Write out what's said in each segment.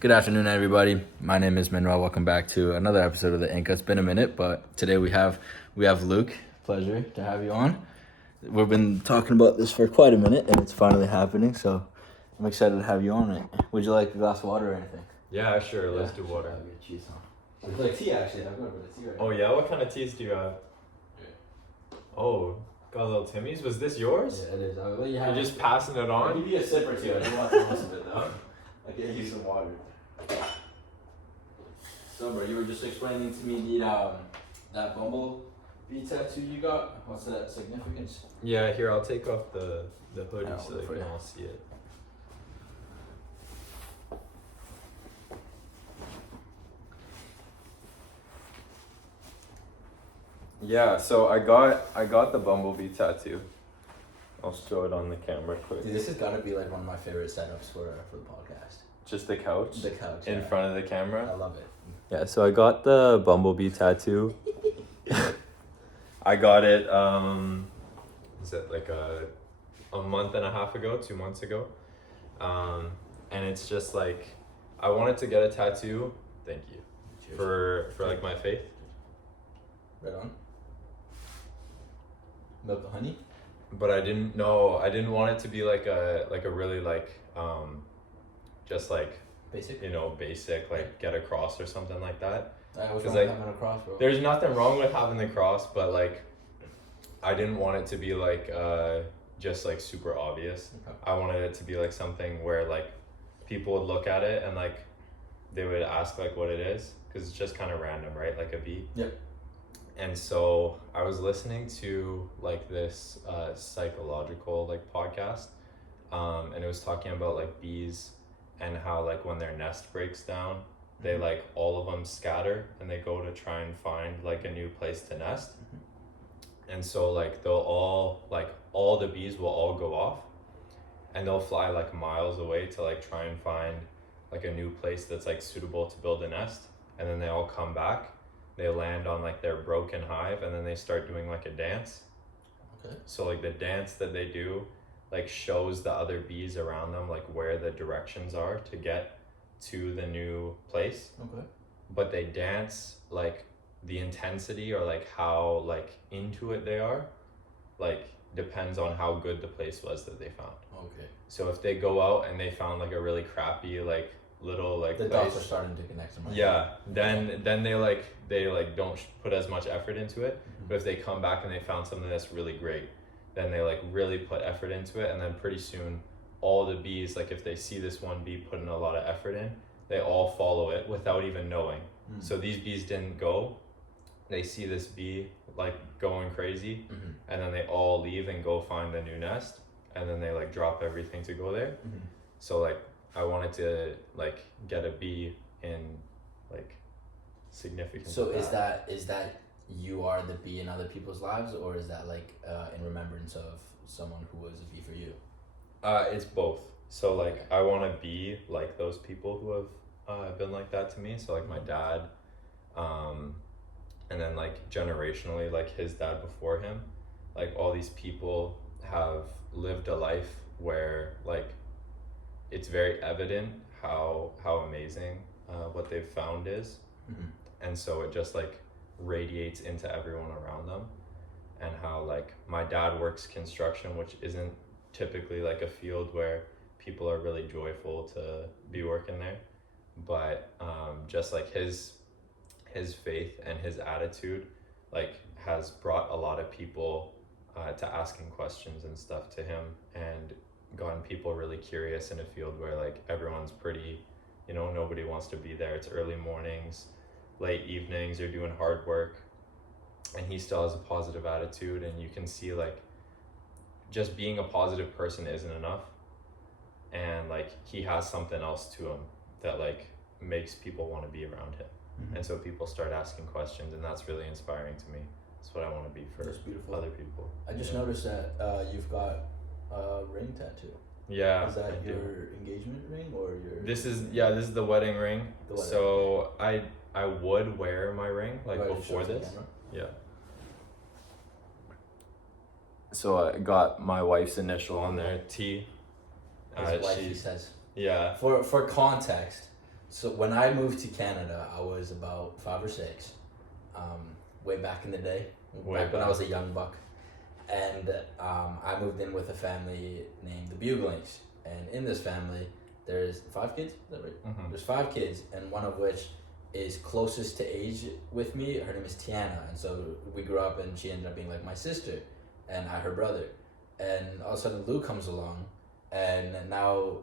Good afternoon, everybody. My name is Manuel. Welcome back to another episode of the Inca. It's been a minute, but today we have Luke. Pleasure to have you on. We've been talking about this for quite a minute, and it's finally happening. So I'm excited to have you on it. Would you like a glass of water or anything? Yeah, sure. Let's do water. I'll get cheese on. Would you like tea? Actually, I've got a bit of tea right now. Oh yeah, what kind of teas do you have? Oh, got a little Timmy's. Was this yours? Yeah, it is. I'll let you You're just passing it I'll on. give you a sip or two. I don't want most of it though. I'll get you some water. So, bro, you were just explaining to me that bumblebee tattoo you got. What's that significance? Yeah, here I'll take off the hoodie Yeah, so they for can you. all see it. Yeah, so I got the bumblebee tattoo. I'll show it on the camera quick. Dude, this has got to be like one of my favorite setups for the podcast. Just the couch. The couch in front of the camera. I love it. Yeah, so I got the bumblebee tattoo. I got it, is it like a month and a half ago, 2 months ago. And it's just like, I wanted to get a tattoo, thank you, Cheers. for like my faith. Right on. Milk and honey? But I didn't want it to be like a really like, just like, Basic? basic, like get a cross or something like that. What's 'Cause, wrong with like, having a cross, bro? There's nothing wrong with having the cross, but like, I didn't want it to be like, just like super obvious. Okay. I wanted it to be like something where like people would look at it and like they would ask like what it is, because it's just kind of random, right? Like a bee. Yep. And so I was listening to like this psychological like podcast, and it was talking about like bees and how like when their nest breaks down, they like all of them scatter and they go to try and find like a new place to nest. And so like they'll all the bees will all go off and they'll fly like miles away to like try and find like a new place that's like suitable to build a nest, and then they all come back, they land on like their broken hive, and then they start doing like a dance. Okay. So like the dance that they do like shows the other bees around them like where the directions are to get to the new place. Okay. But they dance like the intensity or like how like into it they are like depends on how good the place was that they found. Okay. So if they go out and they found like a really crappy like little like The place, dots are starting to connect to my yeah, then they don't put as much effort into it. Mhm. But if they come back and they found something that's really great, then they like really put effort into it, and then pretty soon all the bees, like if they see this one bee putting a lot of effort in, they all follow it without even knowing. Mm. So these bees didn't go, they see this bee like going crazy, Mhm. and then they all leave and go find a new nest, and then they like drop everything to go there. Mhm. So like I wanted to like get a bee in like significance. So of is that you are the bee in other people's lives, or is that like in remembrance of someone who was a bee for you? It's both. So like I want to be like those people who have been like that to me. So like my dad, and then like generationally, like his dad before him, like all these people have lived a life where like it's very evident how amazing what they've found is. Mm-hmm. And so it just like radiates into everyone around them. And how like my dad works construction, which isn't typically like a field where people are really joyful to be working there, but just like his faith and his attitude like has brought a lot of people to asking questions and stuff to him, and gotten people really curious in a field where like everyone's pretty, nobody wants to be there. It's early mornings, late evenings, you're doing hard work, and he still has a positive attitude. And you can see like just being a positive person isn't enough, and like he has something else to him that like makes people want to be around him. Mm-hmm. And so people start asking questions, and that's really inspiring to me. That's what I want to be for That's beautiful. other people. I just noticed that you've got a ring tattoo. Yeah. Is that I do. your engagement ring or your? This is the wedding ring. The wedding So I would wear my ring like Go ahead and show before us the this. camera. Yeah. So I got my wife's initial on there, T. His wife, he says. Yeah. For context, So when I moved to Canada, I was about 5 or 6, way back in the day, back when I was a young buck, and I moved in with a family named the Buglings, and in this family, there's 5 kids. Is that right? Mm-hmm. There's 5 kids, and one of which is closest to age with me. Her name is Tiana, and so we grew up, and she ended up being like my sister, and I her brother, and all of a sudden Lou comes along, and now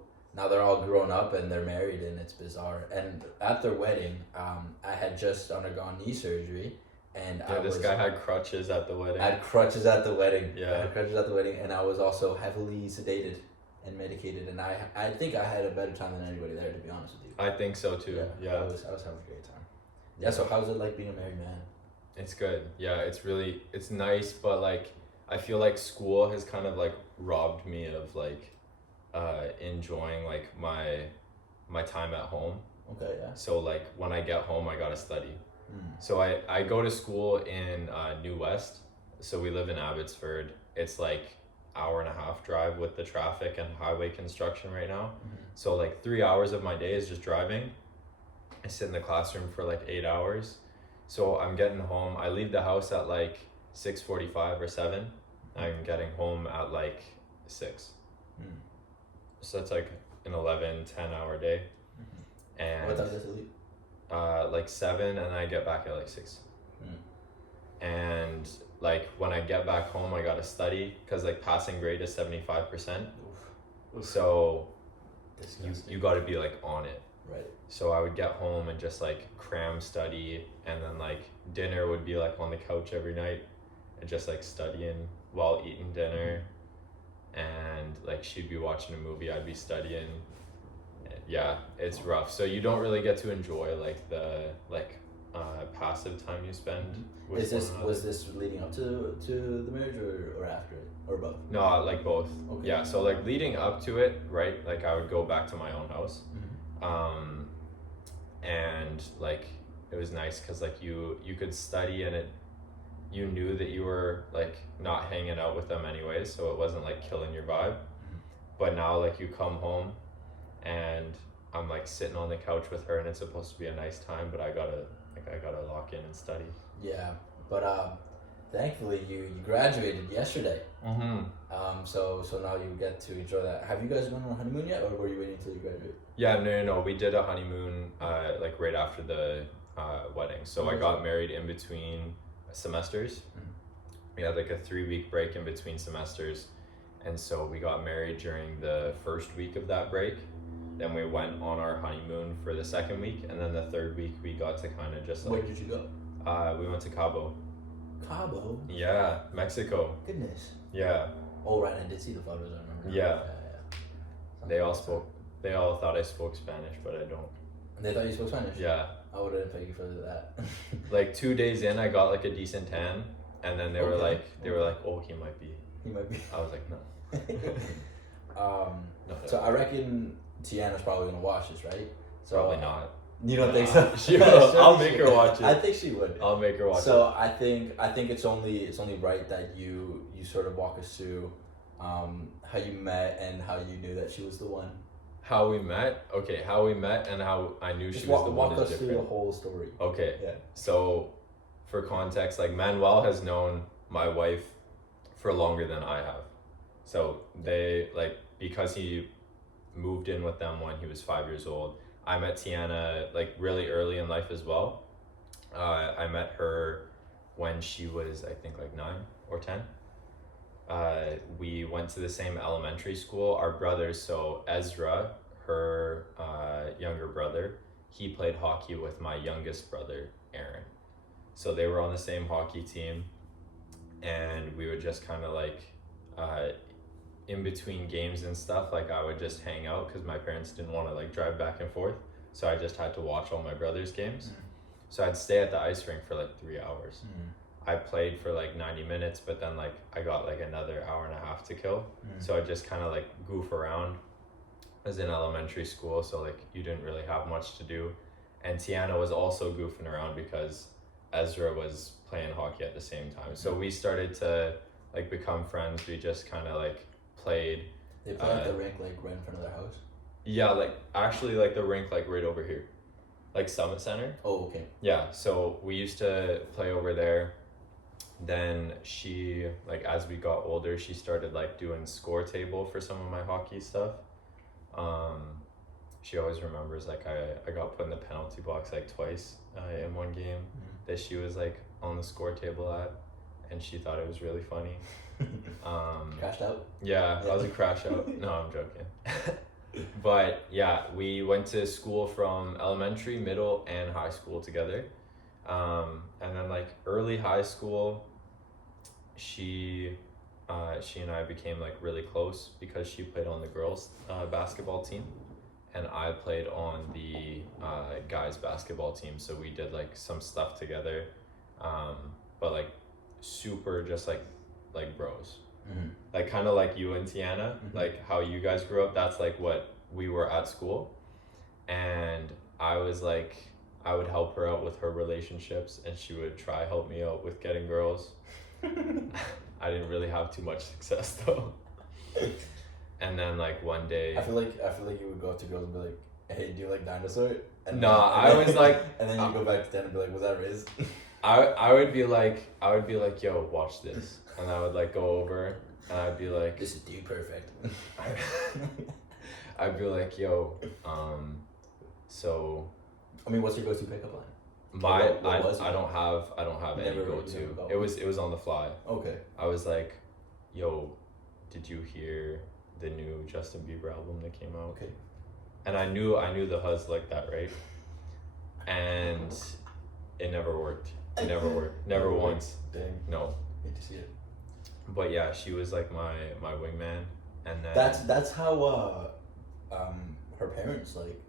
they're all grown up and they're married, and it's bizarre. And at their wedding, I had just undergone knee surgery, and this guy had crutches at the wedding. I had crutches at the wedding. Yeah. I had crutches at the wedding, and I was also heavily sedated and medicated, and I think I had a better time than anybody there, to be honest with you. I think so too. Yeah. I was having a great time. Yeah. So how's it like being a married man? It's good. Yeah, it's nice, but like I feel like school has kind of like robbed me of like enjoying like my time at home. Okay. Yeah. So like when I get home, I gotta study. Mm. So I go to school in New West. So we live in Abbotsford. It's like hour-and-a-half drive with the traffic and highway construction right now. Mm-hmm. So like 3 hours of my day is just driving. I sit in the classroom for like 8 hours. So I'm getting home. I leave the house at like 6:45 or 7. I'm getting home at like 6. Mm. So that's like an 10 hour day. Mm-hmm. And What time does it leave? like 7, and I get back at like 6. Mm. And like when I get back home, I gotta study because like passing grade is 75%. Oof. So Disgusting. you gotta be like on it. Right. So I would get home and just like cram study, and then like dinner would be like on the couch every night and just like studying while eating dinner. And like she'd be watching a movie, I'd be studying. Yeah, it's rough. So you don't really get to enjoy like the passive time you spend with Was this leading up to the marriage or after it, or both? No, like both. Okay. Yeah, so like leading up to it, right? Like I would go back to my own house. Mm-hmm. And like it was nice because like you could study, and you knew that you were like not hanging out with them anyways, so it wasn't like killing your vibe. But now like you come home and I'm like sitting on the couch with her, and it's supposed to be a nice time, but I gotta lock in and study. Yeah, but thankfully you graduated yesterday. Mm-hmm. So now you get to enjoy that. Have you guys gone on a honeymoon yet, or were you waiting until you graduate? Yeah, no. We did a honeymoon like right after the wedding. So I got married in between semesters. Mm-hmm. We had like a 3-week break in between semesters, and so we got married during the first week of that break. Then we went on our honeymoon for the second week, and then the third week we got to kind of just like. Where did you go? We went to Cabo. Cabo. Yeah, Mexico. Goodness. Yeah. Oh right, I did see the photos. I remember. Yeah. Yeah. They all thought I spoke Spanish, but I don't. They thought you spoke Spanish. Yeah. I would have paid you for that. Like 2 days in, I got like a decent tan, and then they were like, oh, he might be. He might be. I was like, no. No. So I reckon Tiana's probably gonna watch this, right? So Probably not. You don't think so? She will. I'll make her watch it. I think she would. I'll make her watch it. So I think it's only right that you sort of walk us through how you met and how you knew that she was the one. How we met? Okay, how we met and how I knew Just she was the one walk is us different. through the whole story. Okay. Yeah. So, for context, like Manuel has known my wife for longer than I have. So they like because he moved in with them when he was 5 years old. I met Tiana like really early in life as well. I met her when she was I think like 9 or 10. We went to the same elementary school. Our brothers, so Ezra, her younger brother, he played hockey with my youngest brother, Aaron. So they were on the same hockey team, and we would just kind of like, in between games and stuff, like I would just hang out because my parents didn't want to like drive back and forth. So I just had to watch all my brother's games. So I'd stay at the ice rink for like 3 hours. I played for like 90 minutes, but then like I got like another hour and a half to kill. So I just kind of like goof around. I was in elementary school, so like you didn't really have much to do. And Tiana was also goofing around because Ezra was playing hockey at the same time. So we started to like become friends. We just kind of like played. They play at the rink like right in front of their house. Yeah, like actually like the rink like right over here. like Summit Center. Oh, okay. Yeah, so we used to play over there. Then she, like, as we got older, she started like doing score table for some of my hockey stuff. She always remembers like I got put in the penalty box like twice in one game that she was like on the score table at, and she thought it was really funny. Crashed out? Yeah, I was a crash out. No, I'm joking. But yeah, we went to school from elementary, middle, and high school together. And then like early high school, she and I became like really close because she played on the girls basketball team, and I played on the guys basketball team. So we did like some stuff together, but like super just like bros. Like kind of like you and Tiana, like how you guys grew up. That's like what we were at school, and I was like, I would help her out with her relationships, and she would try help me out with getting girls. I didn't really have too much success though. And then like one day, I feel like you would go up to girls and be like, "Hey, do you like dinosaur?" And I was like, and then you go back to Dan and be like, "Was that Riz?" I would be like, "Yo, watch this," and I would like go over, and I'd be like, "This is dude perfect." I'd be like, "Yo, so." I mean, what's your go-to pickup line? I don't have any Never go-to. go. It was on the fly. Okay. I was like, "Yo, did you hear the new Justin Bieber album that came out?" Okay. And I knew the huzz like that, right? And it never worked. It never worked. Never once. Dang. No. Hate to see it. But yeah, she was like my wingman, and then That's how her parents like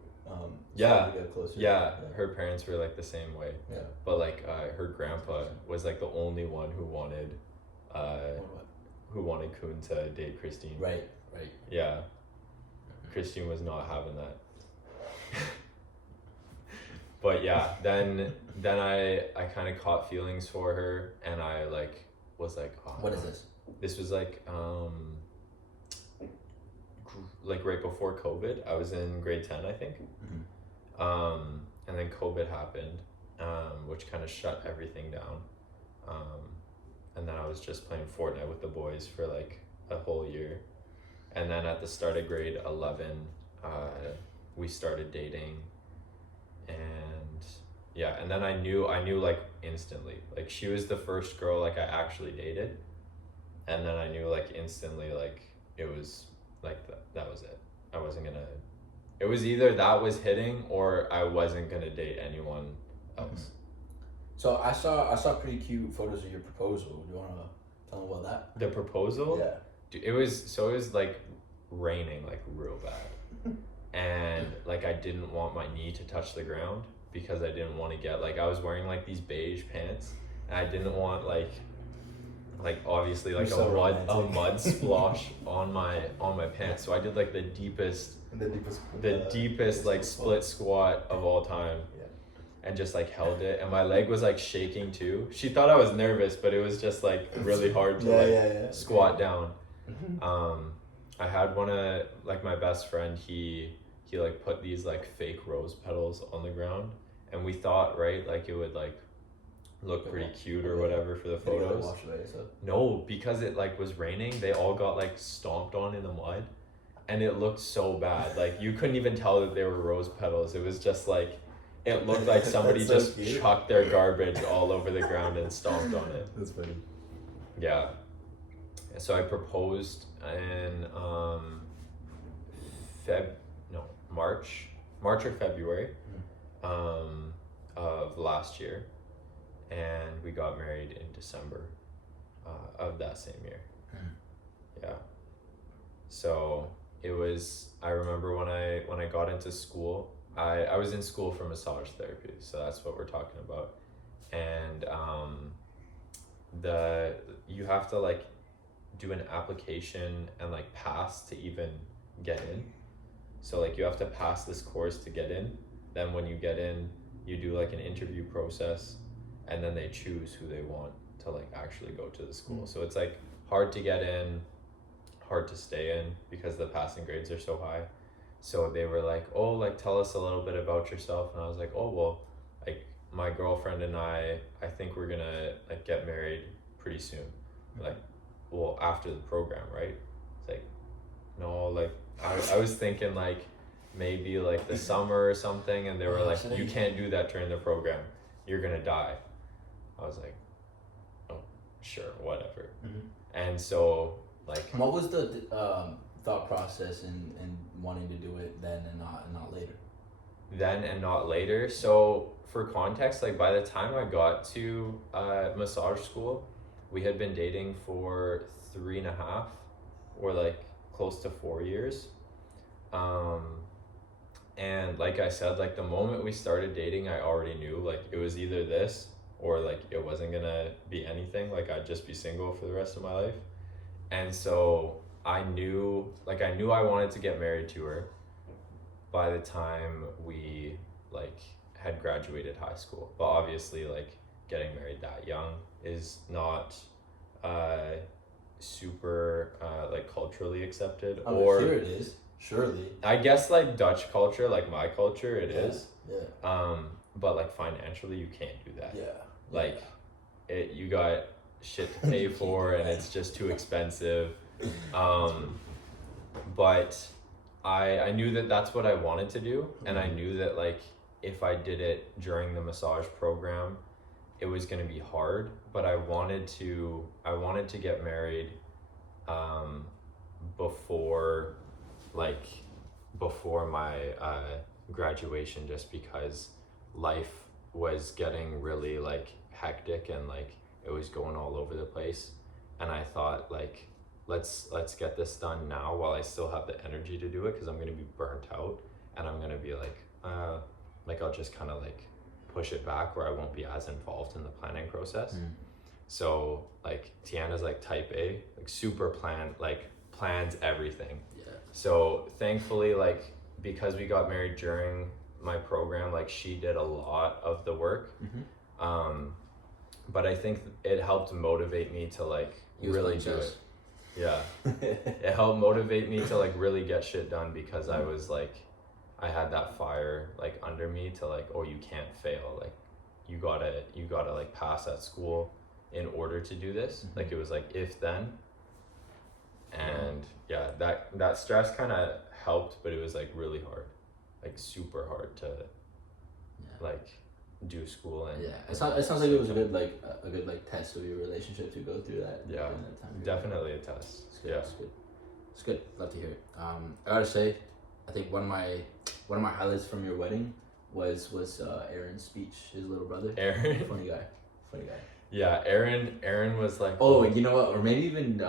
yeah, started to get closer. yeah, her parents were like the same way. Yeah. But like her grandpa was like the only one who wanted Kuhn to date Christine. Right. Yeah. Christine was not having that. But yeah, then I kind of caught feelings for her, and I like was like, oh, what is this? This was like right before COVID. I was in grade 10, I think. And then COVID happened, which kind of shut everything down. And then I was just playing Fortnite with the boys for like a whole year. And then at the start of grade 11, we started dating. And yeah, and then I knew like instantly, like she was the first girl like I actually dated. And then I knew like instantly, like it was like that was it. I wasn't gonna, it was either that was hitting or I wasn't gonna date anyone else. So I saw pretty cute photos of your proposal. Do you want to tell them about that? The proposal? Yeah. Dude, it was like raining like real bad. And like I didn't want my knee to touch the ground because I didn't want to get like, I was wearing like these beige pants, and I didn't want like obviously like a mud splosh on my pants. So I did like the deepest like split squat of all time. Yeah. And just like held it, and my leg was like shaking too. She thought I was nervous, but it was just like really hard to squat down. I had one of like my best friend, he like put these like fake rose petals on the ground, and we thought, right, like it would like look pretty cute or whatever for the photos. No, because it like was raining, they all got like stomped on in the mud, and it looked so bad. Like you couldn't even tell that they were rose petals. It was just like, it looked like somebody just chucked their garbage all over the ground and stomped on it. That's funny. Yeah. So I proposed in March or February of last year, and we got married in December of that same year. Yeah. So it was, I remember when I got into school, I was in school for massage therapy, so that's what we're talking about. And you have to like do an application and like pass to even get in. So like you have to pass this course to get in. Then when you get in, you do like an interview process, and then they choose who they want to like actually go to the school. So it's like hard to get in, hard to stay in because the passing grades are so high. So they were like, oh, like tell us a little bit about yourself. And I was like, oh, well, like my girlfriend and I think we're gonna like get married pretty soon. Like, well, after the program, right? It's like, no, like I was thinking like maybe like the summer or something, and they were like, you can't do that during the program, you're gonna die. I was like, oh, sure, whatever. And so like, what was the thought process in wanting to do it then and not later? Then and not later. So for context, like by the time I got to massage school, we had been dating for 3.5 or like close to 4 years. And like I said, like the moment we started dating, I already knew like it was either this or like it wasn't gonna be anything. Like I'd just be single for the rest of my life. And so I knew I wanted to get married to her by the time we like had graduated high school. But obviously like getting married that young is not super like culturally accepted. Or here it is, surely. I guess like Dutch culture, like my culture, it is. Yeah. But like financially you can't do that. Yeah. Like it, you got shit to pay for and it's just too expensive. But I knew that that's what I wanted to do, and I knew that like if I did it during the massage program, it was going to be hard, but I wanted to get married before my graduation, just because life was getting really like hectic and like it was going all over the place, and I thought like let's get this done now while I still have the energy to do it, because I'm going to be burnt out and I'm going to be like I'll just kind of like push it back where I won't be as involved in the planning process. So like Tiana's like type A, like super plans everything. So thankfully, like because we got married during my program, like she did a lot of the work. But I think it helped motivate me to like really do it. Yeah. It helped motivate me to like really get shit done, because I was like, I had that fire like under me to like, oh, you can't fail. Like you gotta like pass at school in order to do this. Like it was like if then. And yeah, that stress kind of helped, but it was like really hard, like super hard to like do school. And it sounds like it was a good test of your relationship to go through that. Yeah, that time. definitely a test. It's good. It's good. Love to hear it. I gotta say, I think one of my highlights from your wedding was Aaron's speech. His little brother. Aaron. Funny guy. Yeah, Aaron was like. Oh, you know what? Or maybe even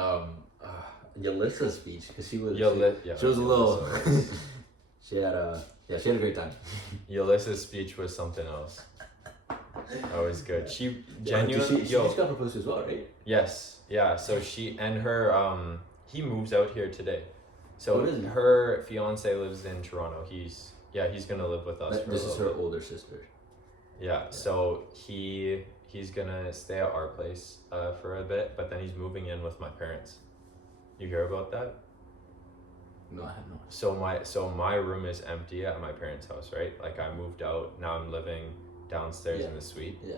Yalissa's speech, because she was she was a little. she had a great time. Yalissa's speech was something else. Always good. She genuinely. She just got proposed to as well, right? Yes. Yeah. So she and her he moves out here today. So her fiance lives in Toronto. He's gonna live with us. This is her older sister. Yeah. So he's gonna stay at our place for a bit, but then he's moving in with my parents. You hear about that? No, I have not. So my room is empty at my parents' house, right? Like I moved out. Now I'm living downstairs in the suite. Yeah.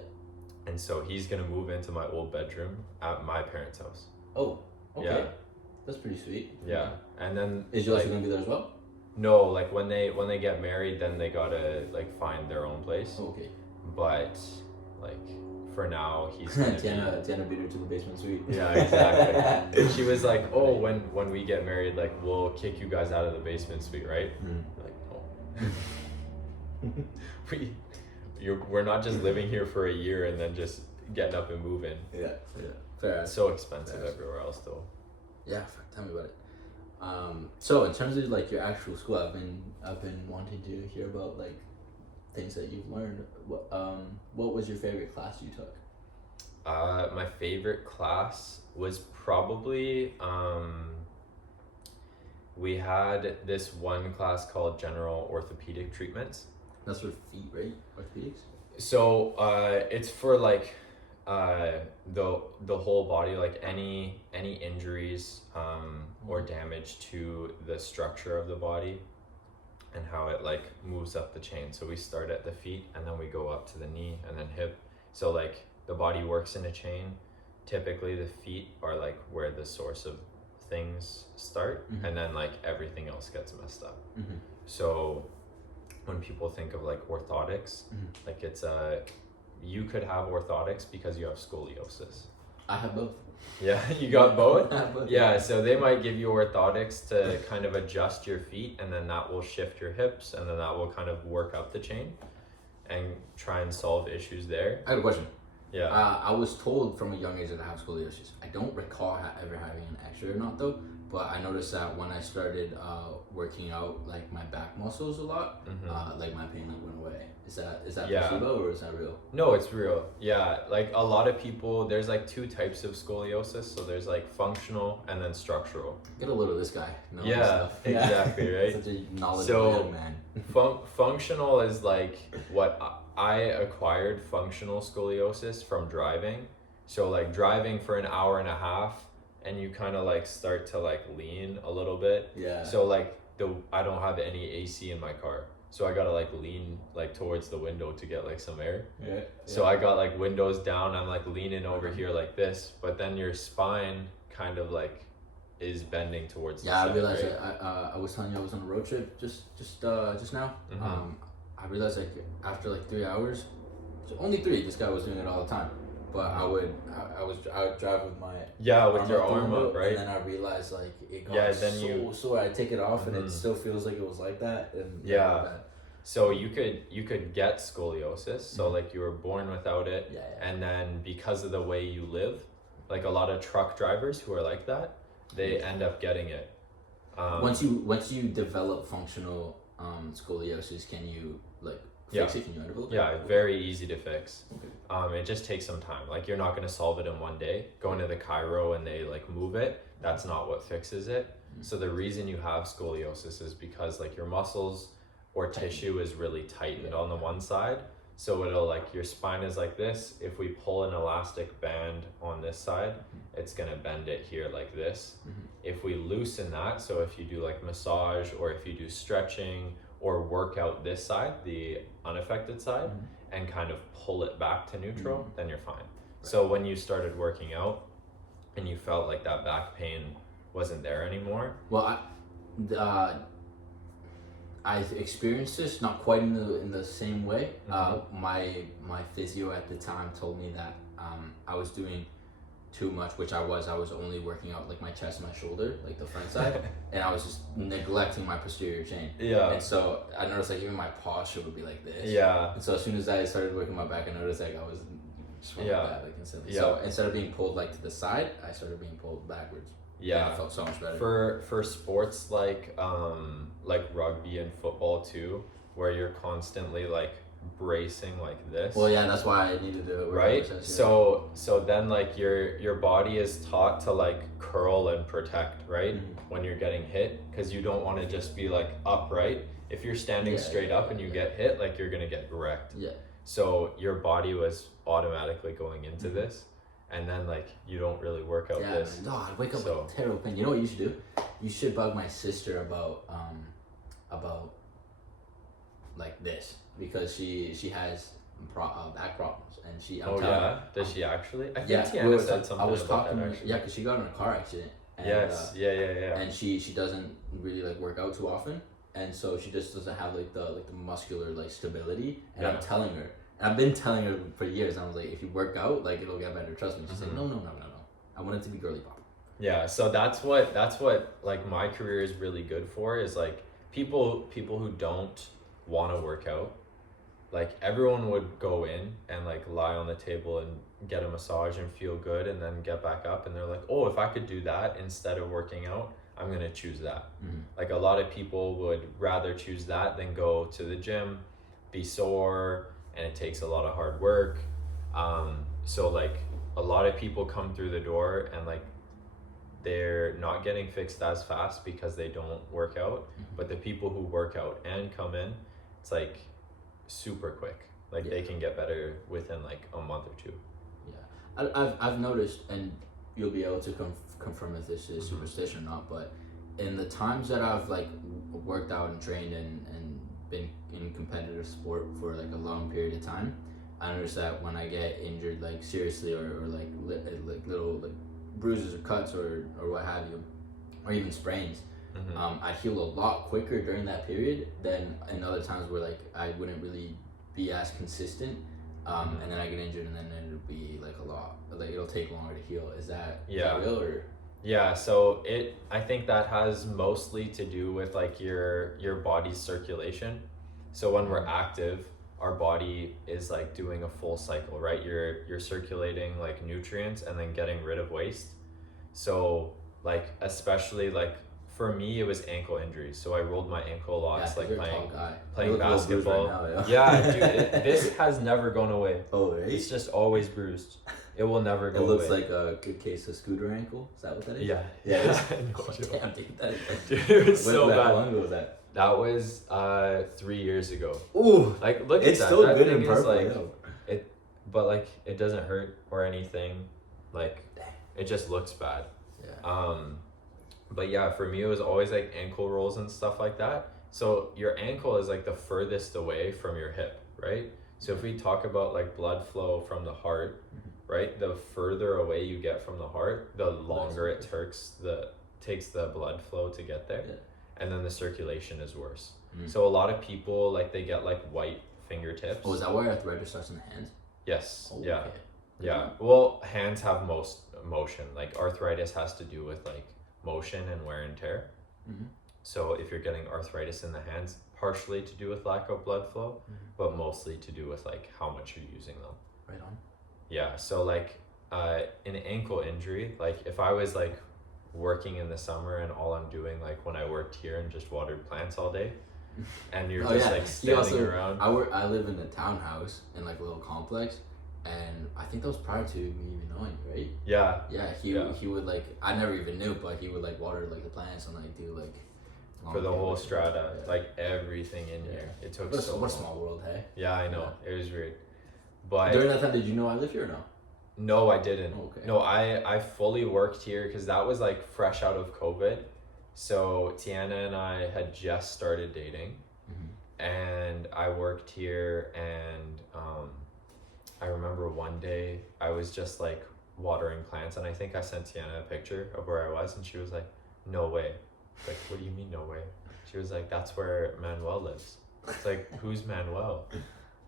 And so he's gonna move into my old bedroom at my parents' house. Oh, okay. Yeah. That's pretty sweet. Yeah. And then is Joshua gonna be there as well? No, like when they get married, then they gotta like find their own place. Oh, okay. But like for now, he's gonna Tiana beat her to the basement suite. Yeah, exactly. She was like, "Oh, when we get married, like we'll kick you guys out of the basement suite, right?" Like, oh. We're not just living here for a year and then just getting up and moving. Yeah. Fair. It's so expensive everywhere else, though. Yeah, tell me about it. So in terms of like your actual school, I've been wanting to hear about like things that you've learned. What was your favorite class you took? My favorite class was probably we had this one class called General Orthopedic Treatments. That's for feet, right? Orthopedics? So it's for like the whole body, like any injuries or damage to the structure of the body, and how it like moves up the chain. So we start at the feet and then we go up to the knee and then hip. So like the body works in a chain. Typically the feet are like where the source of things start, and then like everything else gets messed up. So when people think of like orthotics, like it's you could have orthotics because you have scoliosis. I have both. Yeah, you got both? I have both. Yeah, so they might give you orthotics to kind of adjust your feet, and then that will shift your hips, and then that will kind of work up the chain and try and solve issues there. I have a question. Yeah. I was told from a young age that I have scoliosis. I don't recall ever having an X-ray or not though, but I noticed that when I started working out like my back muscles a lot, like my pain like went away. Is that placebo or is that real? No, it's real. Yeah, like a lot of people, there's like two types of scoliosis. So there's like functional and then structural. Get a load of this guy. Exactly, right? Such a knowledgeable young man. Functional is like what I acquired functional scoliosis from driving. So like driving for an hour and a half, and you kind of like start to like lean a little bit. Yeah. So like I don't have any AC in my car, so I gotta like lean like towards the window to get like some air. Yeah. So I got like windows down. I'm like leaning over here like this, but then your spine kind of like is bending towards. Yeah, the I realized right? that I was telling you I was on a road trip just now. I realized like after like 3 hours, so only 3. This guy was doing it all the time. But I would drive with my with your arm up, right? And then I realized like it got so sore. I take it off and it still feels like it was like that. And so you could get scoliosis. So like you were born without it, and then because of the way you live, like a lot of truck drivers who are like that, they end up getting it. Once you develop functional scoliosis, can you like fix it? Can you undevelop it? Yeah, very easy to fix. It just takes some time. Like you're not going to solve it in one day. Going to the chiro and they like move it, that's not what fixes it. So the reason you have scoliosis is because like your muscles or tissue is really tightened on the one side. So it'll like your spine is like this. If we pull an elastic band on this side, it's going to bend it here like this. If we loosen that, so if you do like massage or if you do stretching or work out this side, the unaffected side, and kind of pull it back to neutral, then you're fine. So when you started working out and you felt like that back pain wasn't there anymore. Well, I experienced this not quite in the same way. My physio at the time told me that I was doing too much, which I was only working out like my chest and my shoulder, like the front side, and I was just neglecting my posterior chain. And so I noticed like even my posture would be like this. And so as soon as I started working my back, I noticed like I was swung back like instantly. So instead of being pulled like to the side, I started being pulled backwards. And I felt so much better. For sports like rugby and football too, where you're constantly like bracing like this. Well, yeah, that's why I needed to do it. Right? So then like your body is taught to like curl and protect, right? When you're getting hit, because you don't want to just be like upright. If you're standing straight up and you get hit, like you're gonna get wrecked. So your body was automatically going into this, and then like you don't really work out this. No, I'd wake up with terrible pain. You know what you should do? You should bug my sister about like this, because she has back problems, and she. Does she actually? I think Tiana said something. I was about talking. That, actually. Because she got in a car accident. And, And she doesn't really like work out too often, and so she just doesn't have like the muscular like stability. And I'm telling her, and I've been telling her for years. I was like, if you work out, like it'll get better. Trust me. She's like, no. I want it to be girly pop. Yeah. So that's what like my career is really good for, is like people who don't want to work out. Like everyone would go in and like lie on the table and get a massage and feel good and then get back up, and they're like, oh, if I could do that instead of working out, I'm gonna choose that. Like a lot of people would rather choose that than go to the gym, be sore, and it takes a lot of hard work. So like a lot of people come through the door and like they're not getting fixed as fast because they don't work out. But the people who work out and come in, it's like super quick. Like they can get better within like a month or two. I've noticed, and you'll be able to confirm if this is superstition or not, but in the times that I've like worked out and trained and been in competitive sport for like a long period of time, I notice that when I get injured like seriously or like little like bruises or cuts or what have you, or even sprains, I heal a lot quicker during that period than in other times where like I wouldn't really be as consistent, and then I get injured and then it'll be like a lot, like it'll take longer to heal. Is that real or? Yeah, so I think that has mostly to do with like your body's circulation. So when we're active, our body is like doing a full cycle, right? You're circulating like nutrients and then getting rid of waste. So like especially like for me it was ankle injuries. So I rolled my ankle a lot, like playing basketball. Right now, yeah, dude, this has never gone away. Oh, right? It's just always bruised. It will never go away. It looks like a good case of scooter ankle. Is that what that is? Yeah. Damn, dude, that is dude, it was so bad. How long ago was that? That was 3 years ago. Ooh, like look it's at that. Still that good thing and purple. Is like, but like it doesn't hurt or anything. Like it just looks bad. Yeah. But yeah, for me it was always like ankle rolls and stuff like that. So your ankle is like the furthest away from your hip, right? So if we talk about like blood flow from the heart, right? The further away you get from the heart, the longer it takes the blood flow to get there. Yeah. And then the circulation is worse. So a lot of people like they get like white fingertips. Oh, is that why arthritis starts in the hands? Yes. Oh, yeah. Okay. Yeah. Well, hands have most motion. Like arthritis has to do with like motion and wear and tear. So if you're getting arthritis in the hands, partially to do with lack of blood flow, but mostly to do with like how much you're using them. Right on. Yeah. So like an ankle injury, like if I was like working in the summer and all I'm doing like when I worked here and just watered plants all day and you're like standing around. I live in a townhouse in like a little complex, and I think that was prior to me even knowing, right? Yeah. He would like, I never even knew, but he would like water like the plants and like do like for the whole strata, like everything in here. It took so long. What a small world, hey? Yeah, I know. It was weird. But during that time, did you know I live here or no? No, I didn't. Okay. No, I fully worked here because that was like fresh out of COVID. So Tiana and I had just started dating, and I worked here, and I remember one day I was just like watering plants, and I think I sent Tiana a picture of where I was, and she was like, "No way." Like, what do you mean no way? She was like, "That's where Manuel lives." It's like, who's Manuel?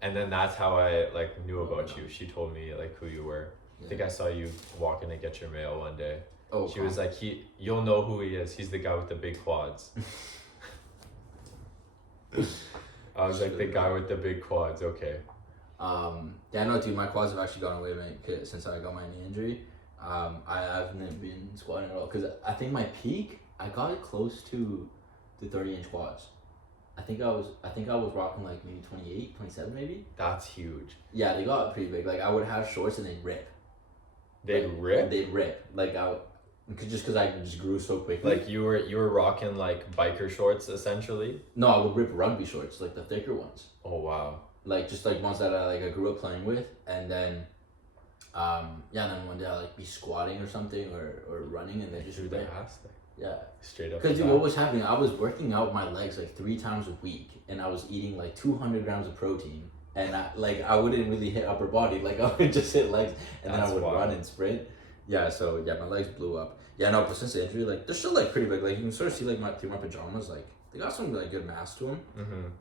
And then that's how I like knew about you. She told me like who you were. I think I saw you walking to get your mail one day. Oh, she was like, you'll know who he is. He's the guy with the big quads. I was like, the guy with the big quads. Okay. Yeah, no, dude, my quads have actually gone away since I got my knee injury. I haven't been squatting at all because I think my peak, I got it close to the 30-inch quads. I think I was rocking like maybe 28, 27 maybe. That's huge. Yeah, they got pretty big. Like I would have shorts and they'd rip. They'd rip? They'd rip. Like just because I just grew so quickly. Like you were rocking like biker shorts essentially? No, I would rip rugby shorts, like the thicker ones. Oh wow. Like just like ones that I grew up playing with, and then then one day I'd like be squatting or something or running and they just threw their ass there. Yeah. Straight up. Because dude, what was happening? I was working out my legs like 3 times a week, and I was eating like 200 grams of protein, and I wouldn't really hit upper body. Like I would just hit legs, and then I would run and sprint. Yeah, so yeah, my legs blew up. Yeah, no, but since the injury, like they're still like pretty big. Like you can sort of see like my pajamas, like they got some like good mass to them.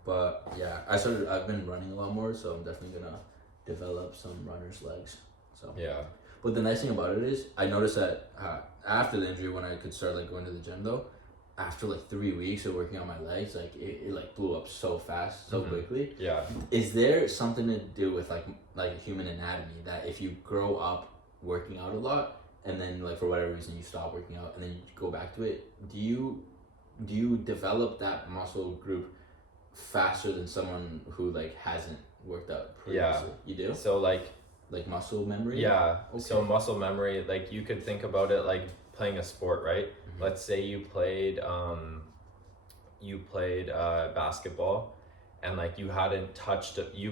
But yeah, I've been running a lot more, so I'm definitely gonna develop some runner's legs. So yeah. But the nice thing about it is, I noticed that after the injury, when I could start like going to the gym though, after like 3 weeks of working on my legs, like it like blew up so fast, so quickly. Yeah. Is there something to do with like human anatomy that if you grow up working out a lot and then like for whatever reason you stop working out and then you go back to it, do you develop that muscle group faster than someone who like hasn't worked out previously? Yeah. You do? So like muscle memory? Yeah. Okay. So muscle memory, like you could think about it like playing a sport, right? Let's say you played basketball and like you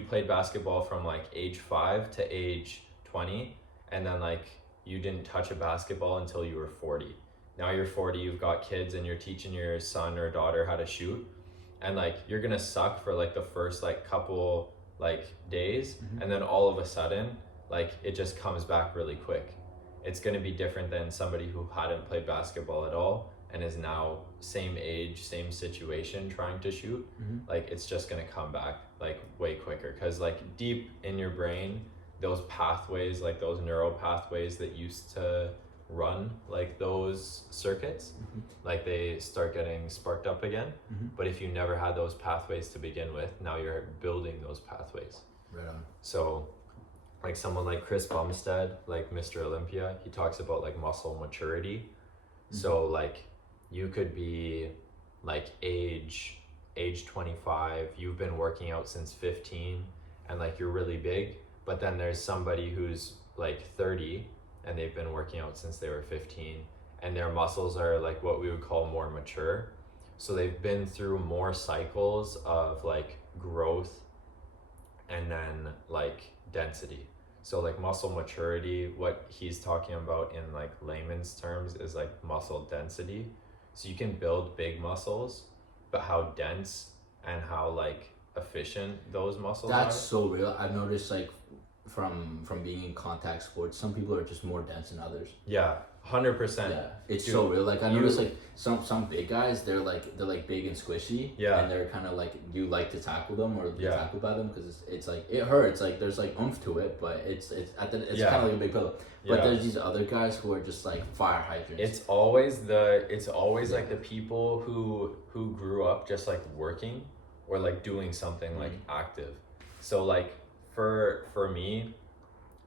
played basketball from like age 5 to age 20, and then like you didn't touch a basketball until you were 40. Now you're 40, you've got kids and you're teaching your son or daughter how to shoot, and like you're gonna suck for like the first like couple like days, Mm-hmm. and then all of a sudden like it just comes back really quick. It's gonna be different than somebody who hadn't played basketball at all and is now same age, same situation trying to shoot. Mm-hmm. Like it's just gonna come back like way quicker, because like deep in your brain, those pathways, like those neural pathways that used to run like those circuits, Mm-hmm. like they start getting sparked up again. Mm-hmm. But if you never had those pathways to begin with, now you're building those pathways. Right on. So like someone like Chris Bumstead, like Mr. Olympia, he talks about like muscle maturity. Mm-hmm. So like you could be like age 25, you've been working out since 15, and like you're really big, but then there's somebody who's like 30 and they've been working out since they were 15, and their muscles are like what we would call more mature. So they've been through more cycles of like growth and then like density. So like muscle maturity, what he's talking about in like layman's terms is like muscle density. So you can build big muscles, but how dense and how like efficient those muscles That's are. so real. I've noticed like from being in contact sports, some people are just more dense than others. Yeah, 100%. Yeah, it's Dude, so real. Like I noticed like some big guys, they're like big and squishy. Yeah. And they're kind of like, you like to tackle them or be Yeah. tackled by them because it's like it hurts. Like there's like oomph to it, but it's Yeah. kind of like a big pillow. But Yeah. there's these other guys who are just like fire hydrants. It's always Yeah. like the people who grew up just like working or like doing something like active. So like for me,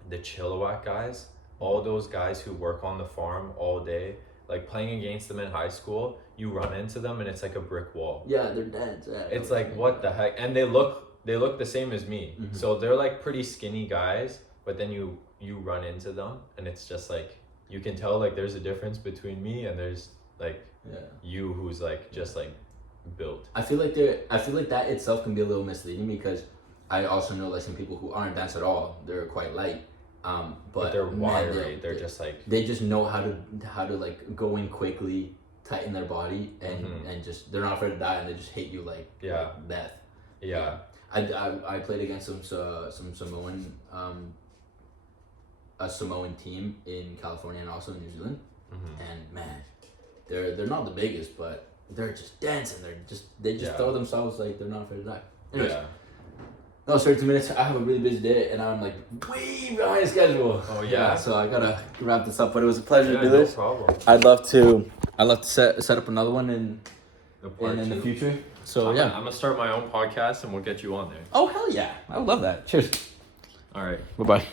the Chilliwack guys, all those guys who work on the farm all day, like playing against them in high school, you run into them and it's like a brick wall. Yeah, they're dense. Yeah, It's like, what the heck? And they look the same as me. Mhm. So they're like pretty skinny guys, but then you run into them and it's just like, you can tell like there's a difference between me and there's like Yeah. you who's like just like built. I feel like that itself can be a little misleading because I also know like some people who aren't dense at all. They're quite light. But they're man, wiry. They're just like, they just know how to like go in quickly, tighten their body, and just they're not afraid to die, and they just hit you like death. yeah. I played against some Samoan a Samoan team in California and also in New Zealand, and man, they're not the biggest, but they're just dense and they just throw themselves like they're not afraid to die. Anyways, that was 32 minutes. I have a really busy day and I'm like way behind schedule. Oh yeah. So I gotta wrap this up, but it was a pleasure to do no this. problem. I'd love to set up another one in Part the two. future. So I'm yeah. gonna start my own podcast and we'll get you on there. Oh hell yeah! I would love that. Cheers. All right. Bye bye.